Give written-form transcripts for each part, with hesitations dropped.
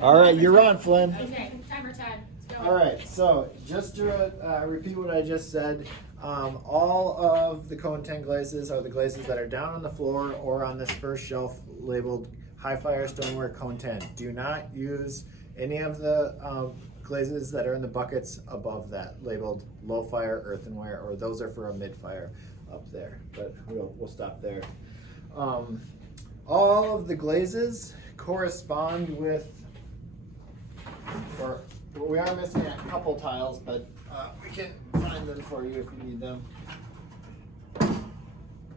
All right, you're on, Flynn. Okay, timer time. Let's go. All right, so just to repeat what I just said, all of the cone 10 glazes are the glazes that are down on the floor or on this first shelf labeled high fire stoneware cone 10. Do not use any of the glazes that are in the buckets above that labeled low fire earthenware, or those are for a mid fire up there, but we'll stop there. All of the glazes correspond with, or we are missing a couple tiles, but we can find them for you if you need them.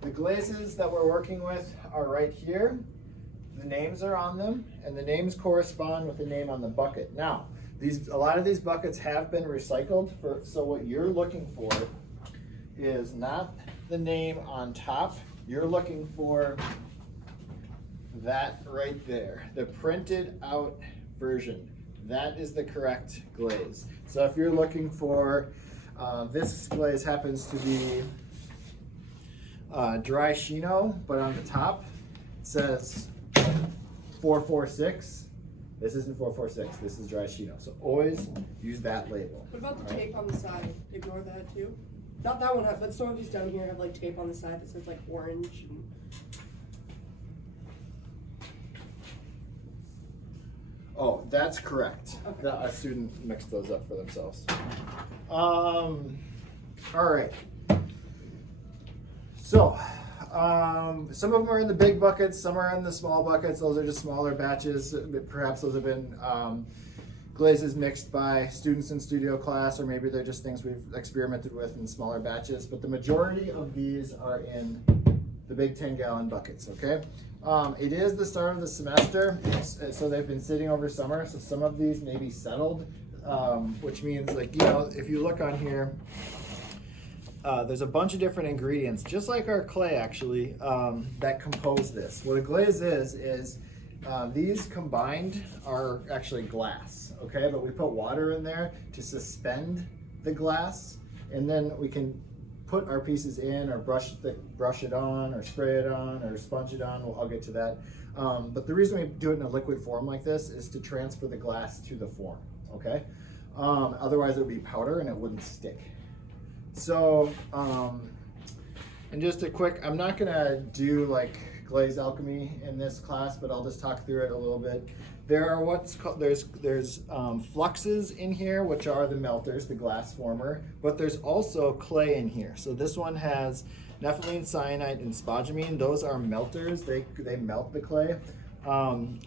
The glazes that we're working with are right here. The names are on them, and the names correspond with the name on the bucket. Now, a lot of these buckets have been recycled, so what you're looking for is not the name on top. You're looking for that right there, the printed out version. That is the correct glaze. So if you're looking for, this glaze happens to be dry Chino, but on the top it says 446. This isn't 446, this is dry Chino. So always use that label. What about the tape on the side? Ignore that too? Not that one, but some of these down here have like tape on the side that says like orange. And... Oh, that's correct. Okay. A student mixed those up for themselves. All right. So, some of them are in the big buckets, some are in the small buckets. Those are just smaller batches. Perhaps those have been glazes mixed by students in studio class, or maybe they're just things we've experimented with in smaller batches. But the majority of these are in the big 10-gallon buckets, okay? It is the start of the semester, so they've been sitting over summer, so some of these may be settled, which means, like, you know, if you look on here, there's a bunch of different ingredients, just like our clay actually, that compose this. What a glaze is these combined are actually glass, okay? But we put water in there to suspend the glass, and then we can put our pieces in, or brush it on, or spray it on, or sponge it on. I'll get to that. But the reason we do it in a liquid form like this is to transfer the glass to the form, okay? Otherwise it would be powder and it wouldn't stick. So, and just a quick, I'm not gonna do like glaze alchemy in this class, but I'll just talk through it a little bit. There are what's called, there's fluxes in here, which are the melters, the glass former, but there's also clay in here. So this one has nepheline, cyanide, and spodumene. Those are melters, they melt the clay.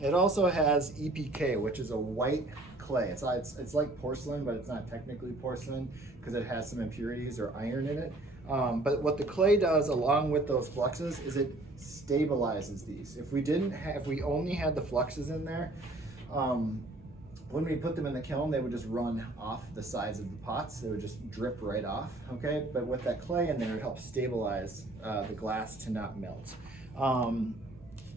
It also has EPK, which is a white clay. It's like porcelain, but it's not technically porcelain because it has some impurities or iron in it. But what the clay does along with those fluxes is it stabilizes these. If we only had the fluxes in there, when we put them in the kiln, they would just run off the sides of the pots. They would just drip right off, okay? But with that clay in there, it helps stabilize the glass to not melt.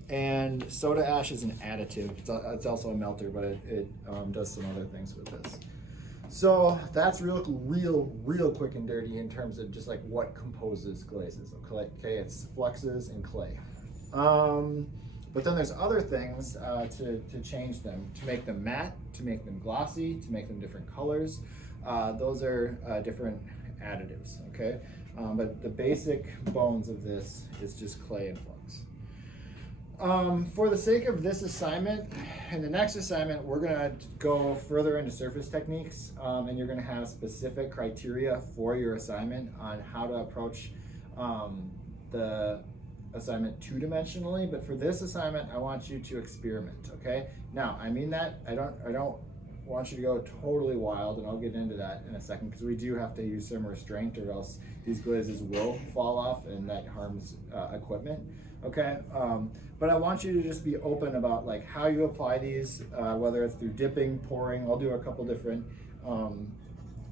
And soda ash is an additive. It's also a melter, but it does some other things with this. So that's real quick and dirty in terms of just like what composes glazes. Okay, it's fluxes and clay. But then there's other things to change them, to make them matte, to make them glossy, to make them different colors. Those are different additives, okay? But the basic bones of this is just clay and flux. For the sake of this assignment, in the next assignment, we're gonna go further into surface techniques, and you're gonna have specific criteria for your assignment on how to approach the assignment two-dimensionally. But for this assignment, I want you to experiment, okay? Now, I mean that, I don't want you to go totally wild, and I'll get into that in a second, because we do have to use some restraint, or else these glazes will fall off, and that harms equipment. Okay, but I want you to just be open about like how you apply these, whether it's through dipping, pouring. I'll do a couple different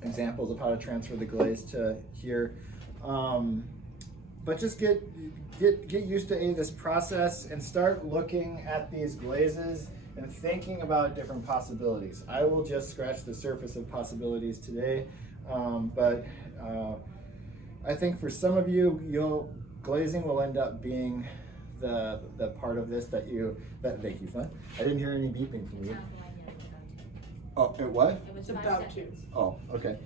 examples of how to transfer the glaze to here. But just get used to this process and start looking at these glazes and thinking about different possibilities. I will just scratch the surface of possibilities today, but I think for some of you, glazing will end up being the part of this that thank you, Flynn. I didn't hear any beeping from you. Oh, it what? It was It's 5 about seconds. Oh, okay.